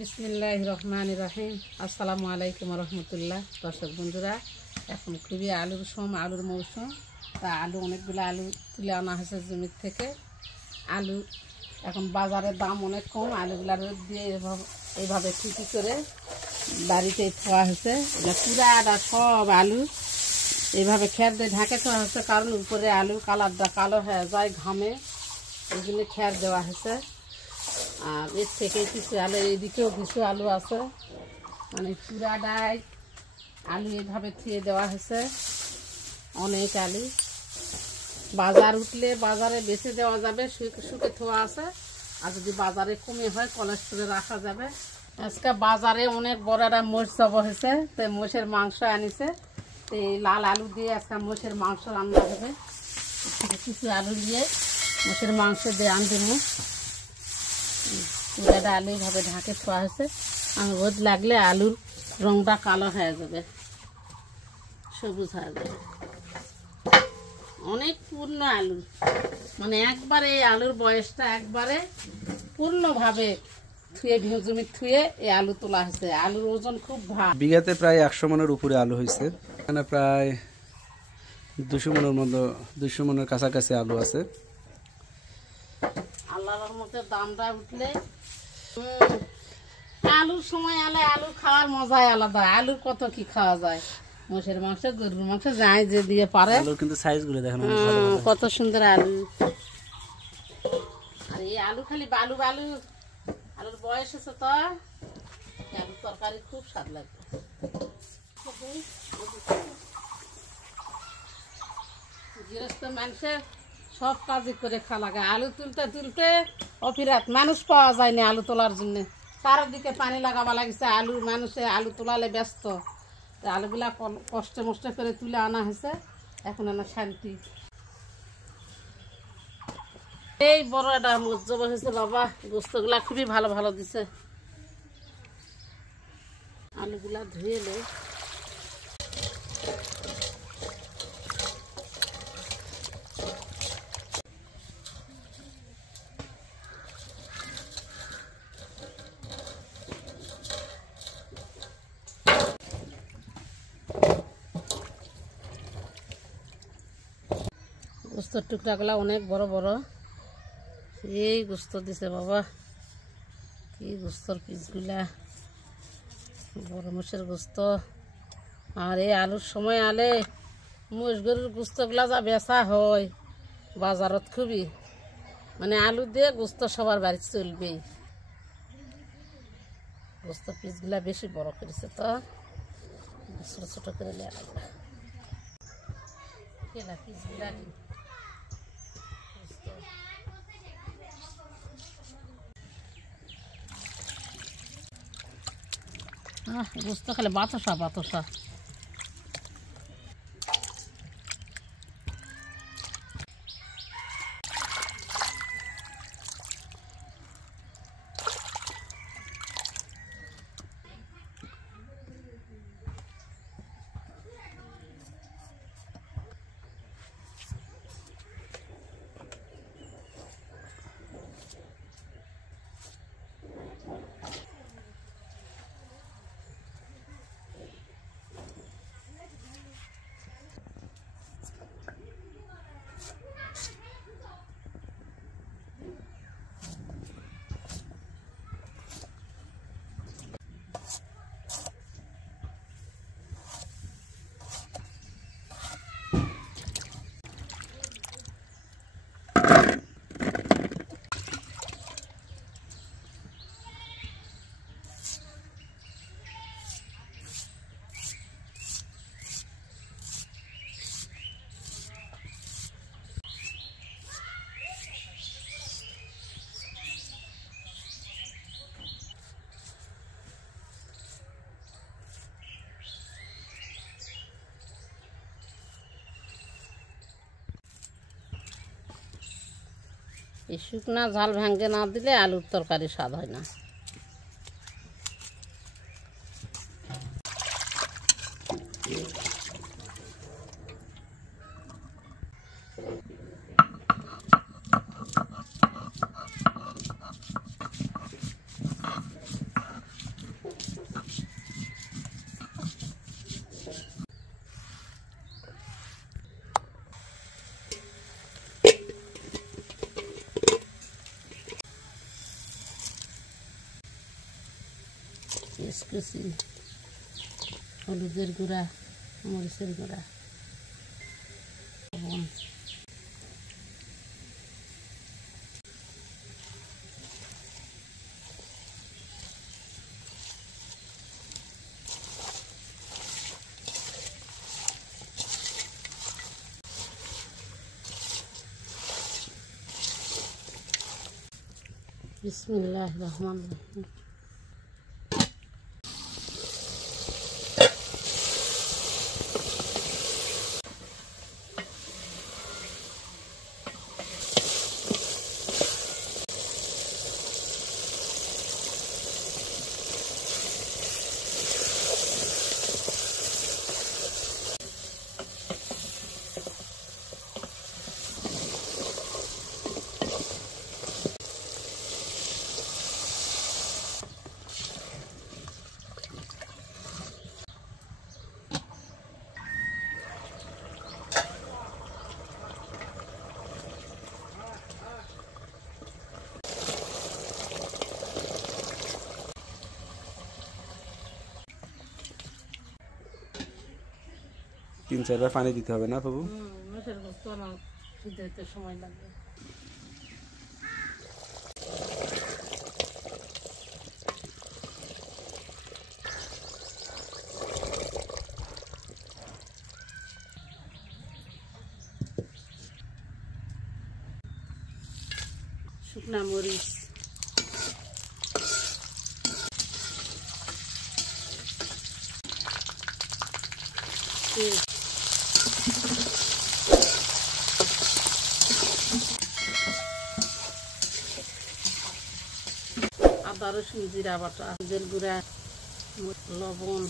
বিসমিল্লাহির রহমানির রহিম। আসসালামু আলাইকুম রহমতুল্লাহ। দর্শক বন্ধুরা, এখন খুবই আলুর আলুর মৌসুম। তা আলু অনেকগুলো আলু তুলে আনা হয়েছে জমির থেকে। আলু এখন বাজারের দাম অনেক কম। আলুগুলা রোদ দিয়ে এইভাবে ঠিকই করে বাড়িতে থোয়া হয়েছে। পুরাটা সব আলু এইভাবে খের দিয়ে ঢাকে থোয়া হয়েছে, কারণ উপরে আলু কালারটা কালো হয়ে যায় ঘামে, এই জন্য খের দেওয়া হয়েছে। আর এর থেকে কিছু আলু, এইদিকেও কিছু আলু আছে, মানে পুরাটাই আলু এইভাবে থুয়ে দেওয়া হয়েছে। অনেক আলু বাজার উঠলে বাজারে বেছে দেওয়া যাবে, শুকে থোয়া আছে। আর যদি বাজারে কমে হয় কলেস্টোরে রাখা যাবে। আজকে বাজারে অনেক বড় একটা মোষ জবা হয়েছে, তো মোষের মাংস আনিছে। তো এই লাল আলু দিয়ে আজকে মোষের মাংস রান্না হবে। কিছু আলু দিয়ে মোষের মাংস দিয়ে আনবে মুখ। পুরাটা আলু এইভাবে ঢাকে থোয়া হয়েছে। আর রোদ লাগলে আলুর রংটা কালো হয়ে যাবে, সবুজ হয়ে যাবে। অনেক পূর্ণ আলু, মানে একবারে এই আলুর বয়সটা একবারে পূর্ণভাবে থুয়ে জমি থুয়ে এই আলু তোলা হয়েছে। আলুর ওজন খুব ভালো, বিঘাতে প্রায় 100 মনের উপরে আলু হয়েছে। এখানে প্রায় 200 মনের মতো, 200 মনের কাছাকাছি আলু আছে। আল্লাহর রহমতে দামটা উঠলে আলুর সময় আলে আলু খাওয়ার মজাই আলাদা। আলুর কত কি খাওয়া যায়, মোষের মাংস, গরুর মাংস, যাই যে দিয়ে পারে। আলুর কিন্তু সাইজগুলো দেখেন কত সুন্দর আলু। আর এই আলু খালি বালু বালু, আলুর বয়স আছে তো আলুর তরকারি খুব স্বাদ লাগবে। গৃহস্থ মানুষের সব কাজই করে খাওয়া লাগে। আলু তুলতে তুলতে অফিরাত মানুষ পাওয়া যায়নি আলু তোলার জন্য। চারদিকে পানি লাগাবা লাগছে। আলু মানুষে আলু তোলালে ব্যস্ত। আলুগুলা কষ্টে মষ্ট করে তুলে আনা হয়েছে, এখন আনা শান্তি। এই বড় একটা মজ্জবা হয়েছে বাবা, গোস্তগুলা খুবই ভালো ভালো দিছে। আলুগুলা ধুয়ে লো। গোস্তর টুকরাগুলা অনেক বড় বড়। এই গোস্ত দিছে বাবা, কি গোস্তর পিসগুলা, বড় মোষের গোস্ত। আর এই আলুর সময় আলে মোষ গরুর গোস্তগুলা যা বেচা হয় বাজারত খুবই, মানে আলু দিয়ে গোস্ত সবার বাড়ি চলবেই। গোস্ত পিসগুলা বেশি বড় করেছে, তো ছোট ছোট করে নেওয়া লাগবে। পিসগুলা গোস্ত খালি বাতাসা বাতাসা। এই শুকনা ঝাল ভাঙে না দিলে আলুর তরকারি স্বাদ হয় না। পেঁয়াজ কুচি, হলুদের গুঁড়া, মরিচের গুঁড়া, লবণ, বিসমিল্লাহির রহমানির রহিম। তিন চারবার পানি দিতে হবে না বাবু? মোষের গোস্ত সিদ্ধ হতে সময় লাগবে। শুকনা মরিচ, আদা রসুন জিরা বাটা, হলুদের গুঁড়া, লবণ,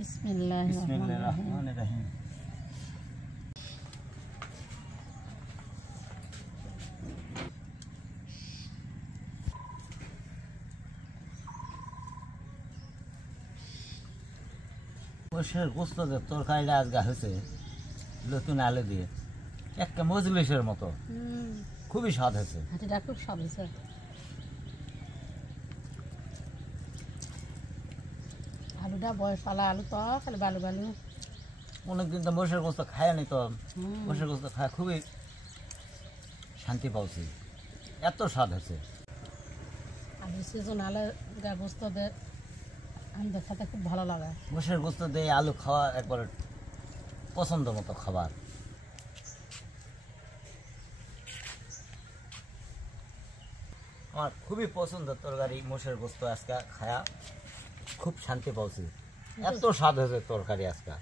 বিসমিল্লাহির রহমানির রহিম। মোষের গোস্ত তরকারিটা আজকে হয়েছে নতুন আলু দিয়ে, একটা মজলিসের মতো, খুবই স্বাদ হয়েছে। হাঁটিটা খুব স্বাদ হয়েছে। আলুটা বয়স পালা আলু তো খালি বালু বালু। অনেকদিন তো মোষের গোস্ত খায়নি, তো মোষের গোস্ত খায় খুবই শান্তি পাচ্ছি, এত স্বাদ হয়েছে। আলু সিজন আলু গোস্ত দিয়ে আনতে খেতে খুব ভালো লাগে। মোষের গোস্ত দিয়ে আলু খাওয়া একবার পছন্দ মতো খাবার। আমার খুবই পছন্দের তরকারি মোষের গোস্ত, আজকে খায়া খুব শান্তি পাচ্ছি, এত স্বাদ হয়েছে তরকারি আজকে,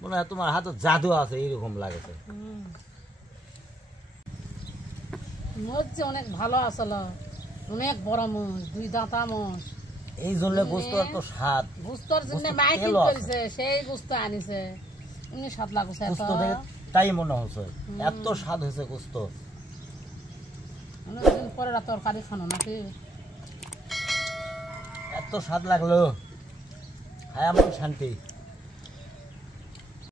মনে হয় তোমার হাতে জাদু আছে এইরকম লাগেছে। মোষ যে অনেক ভালো আসলো, অনেক বড় মোষ, 2 দাঁতা মোষ, এই জন্য গোস্ত এত স্বাদ, গুস্তর জন্য গুস্তর মাইকিং তেলও আছে। করেছে, সেই গুস্ত আনিছে, এমনি স্বাদ লাগছে এত। গোস্ত দেখে তাই মনে হচ্ছে এত স্বাদ হয়েছে গোস্ত। অনেকদিন পরে তরকারি খানো নাকি? এত স্বাদ লাগলো, খায় আমার শান্তি।